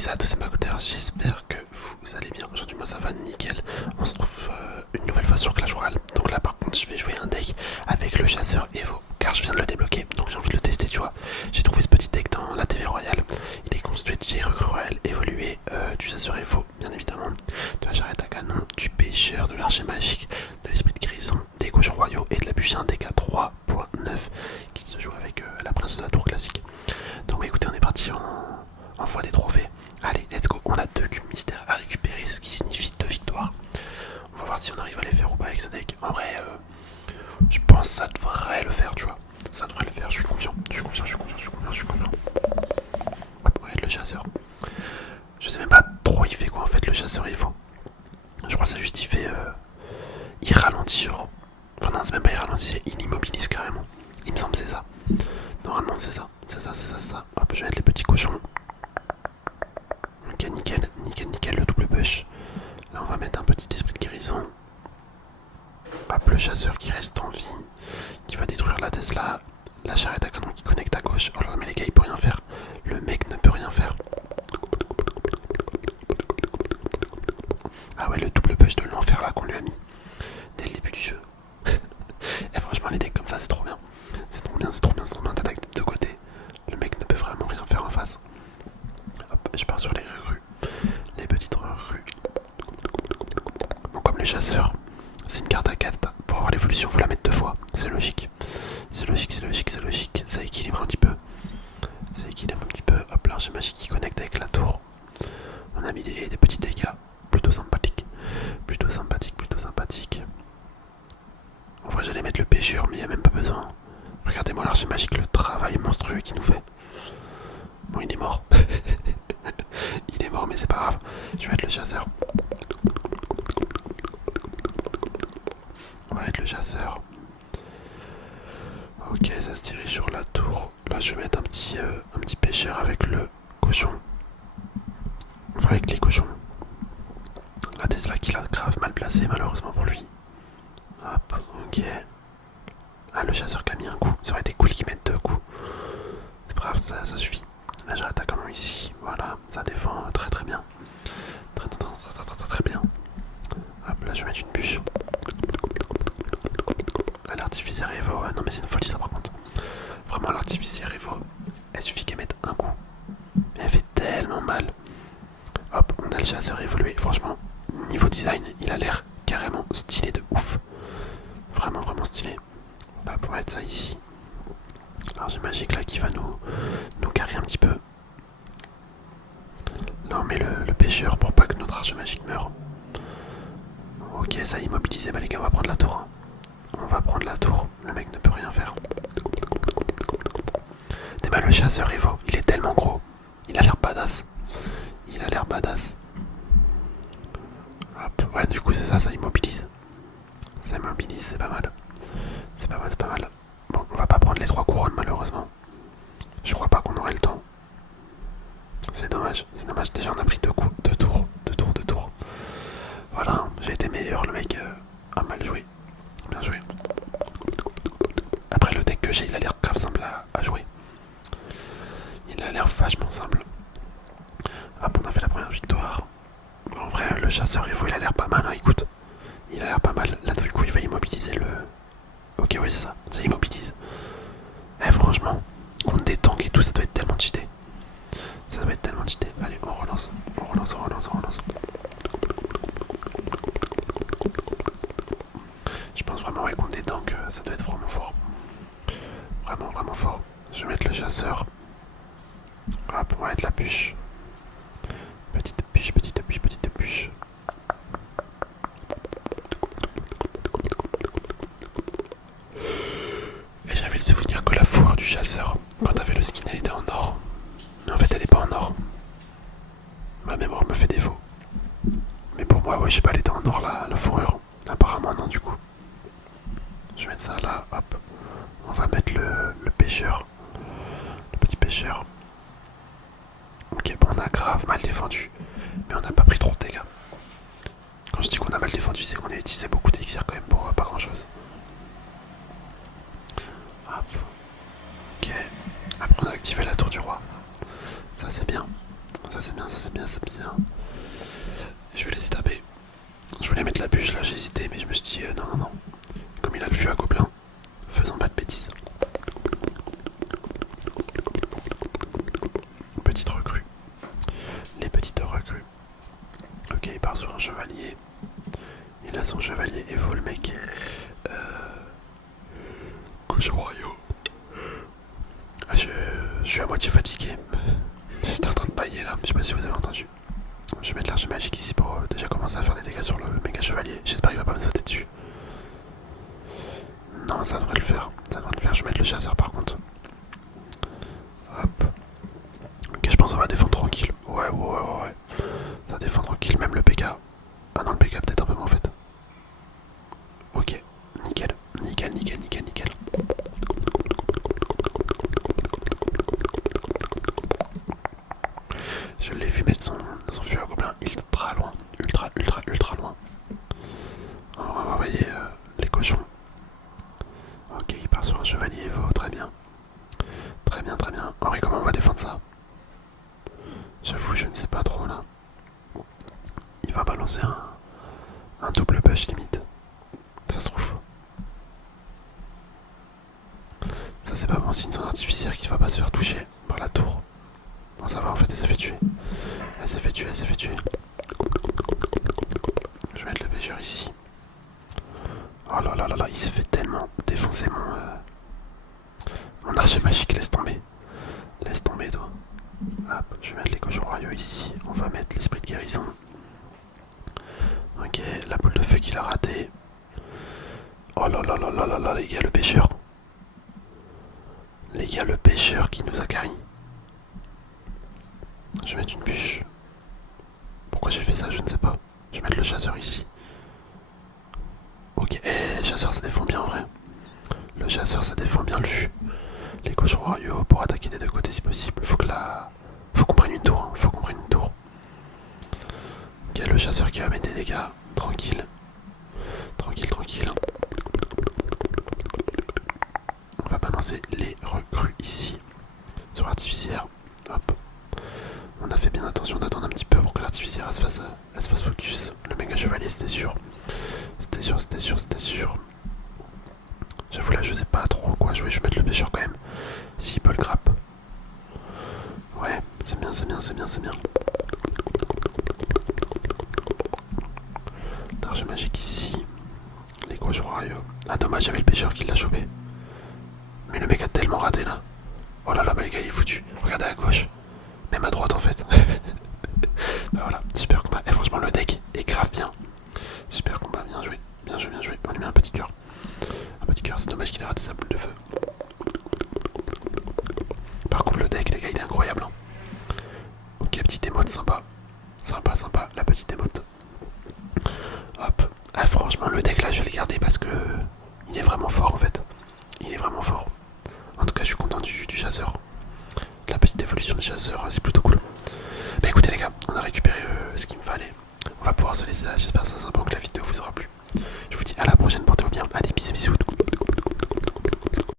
Lisa de Semacoteur, j'espère que vous allez bien. Aujourd'hui moi ça va nickel. On se trouve une nouvelle fois sur Clash Royale. Donc là par contre je vais jouer un deck avec le chasseur Evo, car je viens de le débloquer, donc j'ai envie de le tester, tu vois. J'ai trouvé ce petit deck dans la TV Royale. Il est construit de recrues royales évolué, du chasseur Evo bien évidemment, de la charrette à canon, du pêcheur, de l'archer magique, de l'esprit de guérison, des cochons royaux et de la bûche. Un deck à 3.9 qui se joue avec la princesse à tour classique. Donc bah, écoutez, on est parti en fois des trophées. Allez, let's go. On a 2 cubes mystères à récupérer, ce qui signifie 2 victoires. On va voir si on arrive à les faire ou pas avec ce deck. En vrai, je pense que ça devrait le faire, tu vois. Ça devrait le faire, je suis confiant. Je suis confiant. Hop, ouais, le chasseur. Je sais même pas trop il fait quoi en fait le chasseur il faut. Je crois que ça juste il fait... il ralentit genre. Enfin non, c'est même pas il ralentit, il immobilise carrément. Il me semble que c'est ça. Normalement c'est ça. C'est ça. Hop, je vais mettre les petits cochons. Ok, nickel, le double push. Là, on va mettre un petit esprit de guérison. Hop, le chasseur qui reste en vie, qui va détruire la Tesla. La charrette à canon qui connecte à gauche. Oh là, mais les gars, il peut rien faire. Le mec ne peut rien faire. Ah ouais, le double push de l'enfer là qu'on lui a mis dès le début du jeu. Et franchement, les decks comme ça, c'est trop bien. C'est trop bien. T'attaques de deux côtés. Le mec ne peut vraiment rien faire en face. Hop, je pars sur les recrues. Les petites recrues. Bon, comme les chasseurs, c'est une carte à 4. Pour avoir l'évolution, faut la mettre 2 fois. C'est logique. Ça équilibre un petit peu. Hop, l'archer magique qui connecte avec la tour. On a mis des petits dégâts. Plutôt sympathique. En vrai, j'allais mettre le pêcheur, mais il n'y a même pas besoin. Regardez-moi l'archer magique, le travail monstrueux qu'il nous fait. Bon, il est mort. Il est mort, mais c'est pas grave. Je vais être le chasseur. On va être le chasseur. Ok, ça se dirige sur la tour. Là, je vais mettre un petit pêcheur avec le cochon. Enfin, avec les cochons. La Tesla qui l'a grave mal placé, malheureusement pour lui. Hop, ok. Ah, le chasseur qui a mis un coup. Ça aurait été cool qu'il mette 2 coups. C'est pas grave, ça suffit. Là, j'arrête à canon ici. Voilà, ça défend très bien. Très bien. Hop, là, je vais mettre une bûche. Là, l'artificier Evo. Non, mais c'est une folie, ça, par contre. Vraiment, l'artificier Evo, il suffit qu'elle mette un coup. Mais elle fait tellement mal. Hop, on a le chasseur évolué. Franchement, niveau design, il a l'air carrément stylé de ouf. Vraiment stylé. On va pouvoir mettre ça ici. Alors j'ai magique là qui va nous carrer un petit peu. Là on met le pêcheur pour pas que notre archer magique meure. Ok, ça a immobilisé. Bah les gars, on va prendre la tour. On va prendre la tour. Le mec ne peut rien faire. Et bah le chasseur Evo, il est tellement gros. Il a l'air badass. Hop, ouais, du coup c'est ça, ça immobilise. C'est pas mal. C'est pas mal. Bon, on va pas prendre les 3 couronnes malheureusement. Je crois pas qu'on aurait le temps. C'est dommage. Déjà on a pris 2 coups, 2 tours. Voilà, j'ai été meilleur, le mec a mal joué. Bien joué. Après le deck que j'ai, il a l'air grave simple à jouer. Il a l'air vachement simple. Hop, on a fait la première victoire. En vrai, le chasseur Evo, il a l'air pas mal, hein, écoute. Il a l'air pas mal. Là, du coup, il va immobiliser le... Ok, ouais, c'est ça. Ça immobilise. Eh, franchement, contre des tanks et tout, ça doit être tellement cheaté. Allez, on relance. Je pense vraiment, ouais, contre des tanks, ça doit être vraiment fort. Vraiment fort. Je vais mettre le chasseur. Hop, on va mettre la bûche. Petite bûche. Et j'avais le souvenir que la fourrure du chasseur, quand t'avais le skin, elle était en or. Mais en fait, elle est pas en or. Ma mémoire me fait défaut. Mais pour moi, ouais, je sais pas, elle était en or la fourrure. Apparemment, non, du coup. Je vais mettre ça là, hop. On va mettre le pêcheur. Le petit pêcheur. Ok, bon, on a grave mal défendu. Mais on n'a pas pris trop de dégâts. Quand je dis qu'on a mal défendu, c'est qu'on a utilisé beaucoup d'élixir quand même pour pas grand chose. Hop. Ok. Après, on a activé la tour du roi. Ça, c'est bien. Ça c'est bien, ça c'est bien, ça c'est bien. Je vais laisser taper. Je voulais mettre la bûche là, j'ai hésité, mais je me suis dit non, non, non. Comme il a le fût à gobelin, faisons pas de bêtises. Petite recrue. Les petites recrues. Ok, il part sur un chevalier. Il a son chevalier Evo, le mec. Coach Royaux. Ah, je suis à moitié fatigué. J'étais en train de bailler là, je sais pas si vous avez entendu. Je vais mettre l'archer magique ici pour déjà commencer à faire des dégâts sur le méga chevalier. J'espère qu'il va pas me sauter dessus. Non, ça devrait le faire. Ça devrait le faire. Je vais mettre le chasseur par contre. Hop. Ok, je pense qu'on va défendre tranquille. Ouais. Ça défend tranquille, même le PK. Ah non, le PK peut-être un peu moins en fait. Ok, nickel. Je l'ai vu mettre son fût à gobelin ultra loin. Ultra loin. On va envoyer les cochons. Ok, il part sur un chevalier Evo, très bien. Très bien. Henri, comment on va défendre ça? J'avoue, je ne sais pas trop là. Il va balancer un double push limite. Ça se trouve. Ça c'est pas bon signe, son artificière qui va pas se faire toucher par la tour. Bon ça va en fait, elle s'est fait tuer. Elle s'est fait tuer. Je vais mettre le pêcheur ici. Oh là, il s'est fait tellement défoncer mon archer magique, laisse tomber. Laisse tomber toi. Hop, je vais mettre les cochons royaux ici. On va mettre l'esprit de guérison. Ok, la boule de feu qu'il a raté. Oh là, les gars, le pêcheur. Les gars, le pêcheur qui nous a carry. Je vais mettre une bûche. Pourquoi j'ai fait ça, je ne sais pas. Je vais mettre le chasseur ici. Ok, le chasseur ça défend bien en vrai. Le chasseur ça défend bien le fût. Les cochons royaux pour attaquer des deux côtés si possible. Faut qu'on prenne une tour. Ok, le chasseur qui va mettre des dégâts. Tranquille. On va balancer les recrues ici. Sur l'artificière. Hop. On a fait bien attention d'attendre un petit peu pour que l'artificière elle se fasse focus. Le méga chevalier c'était sûr. J'avoue là je sais pas trop quoi jouer, je vais mettre le pêcheur quand même. S'il peut le grappe. Ouais, c'est bien. L'arche magique ici. Les cochons royaux. Ah dommage, j'avais le pêcheur qui l'a chopé. Mais le mec a tellement raté là. Oh là, bah les gars il est foutu. Regardez à gauche. Même à droite en fait. Bah voilà, super combat. Et franchement le deck est grave bien. Super combat, bien joué. On lui met un petit cœur. C'est dommage qu'il ait raté sa boule de feu. Par contre le deck les gars il est incroyable hein. Ok, petite émote sympa, la petite émote. Hop, ah, franchement le deck là je vais le garder parce que il est vraiment fort en fait. En tout cas je suis content du chasseur. La petite évolution du chasseur c'est plutôt cool. Bah écoutez les gars, on a récupéré ce qu'il me fallait. On va pouvoir se laisser là, j'espère sincèrement que la vidéo vous aura plu.